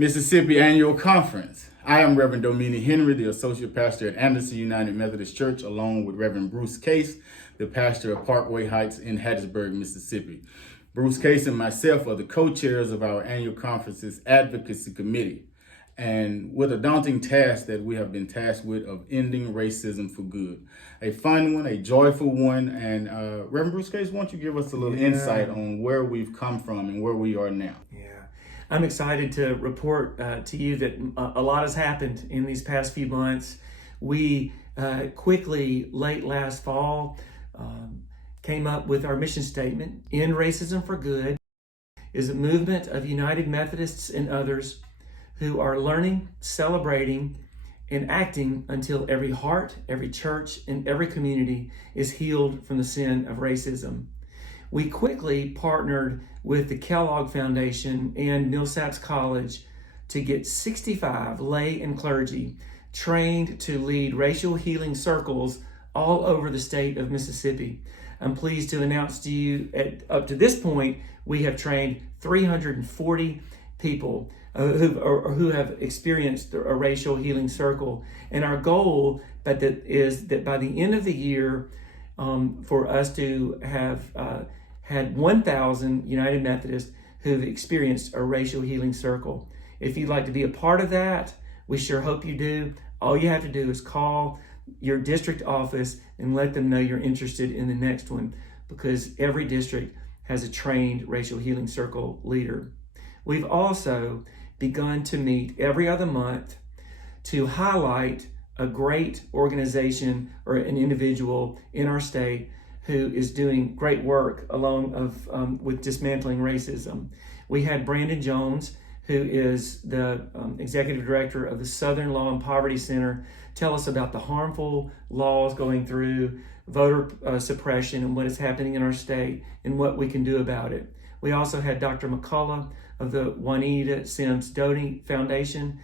Mississippi Annual Conference. I am Reverend Domini Henry, the Associate Pastor at Anderson United Methodist Church, along with Reverend Bruce Case, the pastor of Parkway Heights in Hattiesburg, Mississippi. Bruce Case and myself are the co-chairs of our annual conference's advocacy committee, and with a daunting task that we have been tasked with of ending racism for good. A fun one, a joyful one, and Reverend Bruce Case, why don't you give us a little insight on where we've come from and where we are now? I'm excited to report to you that a lot has happened in these past few months. We quickly, late last fall, came up with our mission statement. End Racism for Good is a movement of United Methodists and others who are learning, celebrating, and acting until every heart, every church, and every community is healed from the sin of racism. We quickly partnered with the Kellogg Foundation and Millsaps College to get 65 lay and clergy trained to lead racial healing circles all over the state of Mississippi. I'm pleased to announce to you, up to this point, we have trained 340 people who have experienced a racial healing circle. And our goal is that by the end of the year, for us to have had 1,000 United Methodists who've experienced a racial healing circle. If you'd like to be a part of that, we sure hope you do. All you have to do is call your district office and let them know you're interested in the next one, because every district has a trained racial healing circle leader. We've also begun to meet every other month to highlight a great organization or an individual in our state who is doing great work with dismantling racism. We had Brandon Jones, who is the executive director of the Southern Law and Poverty Center, tell us about the harmful laws going through, voter suppression, and what is happening in our state and what we can do about it. We also had Dr. McCullough of the Juanita Sims Doty Foundation.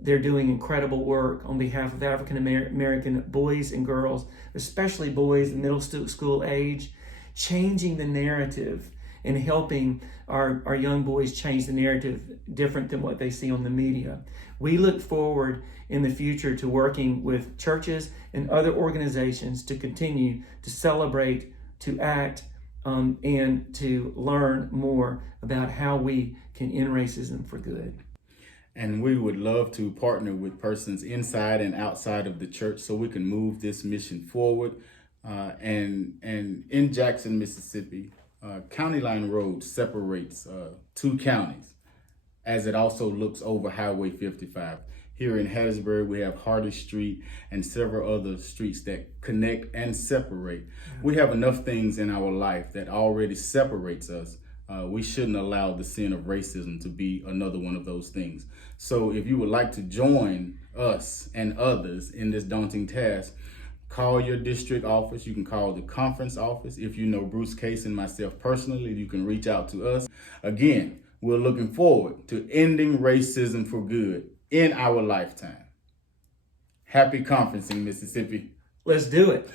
They're doing incredible work on behalf of African American boys and girls, especially boys in middle school age, changing the narrative and helping our young boys change the narrative different than what they see on the media. We look forward in the future to working with churches and other organizations to continue to celebrate, to act, and to learn more about how we can end racism for good. And we would love to partner with persons inside and outside of the church so we can move this mission forward. And in Jackson, Mississippi, County Line Road separates two counties, as it also looks over Highway 55. Here in Hattiesburg, we have Hardy Street and several other streets that connect and separate. We have enough things in our life that already separates us. We shouldn't allow the sin of racism to be another one of those things. So if you would like to join us and others in this daunting task, call your district office. You can call the conference office. If you know Bruce Case and myself personally, you can reach out to us. Again, we're looking forward to ending racism for good in our lifetime. Happy conferencing, Mississippi. Let's do it.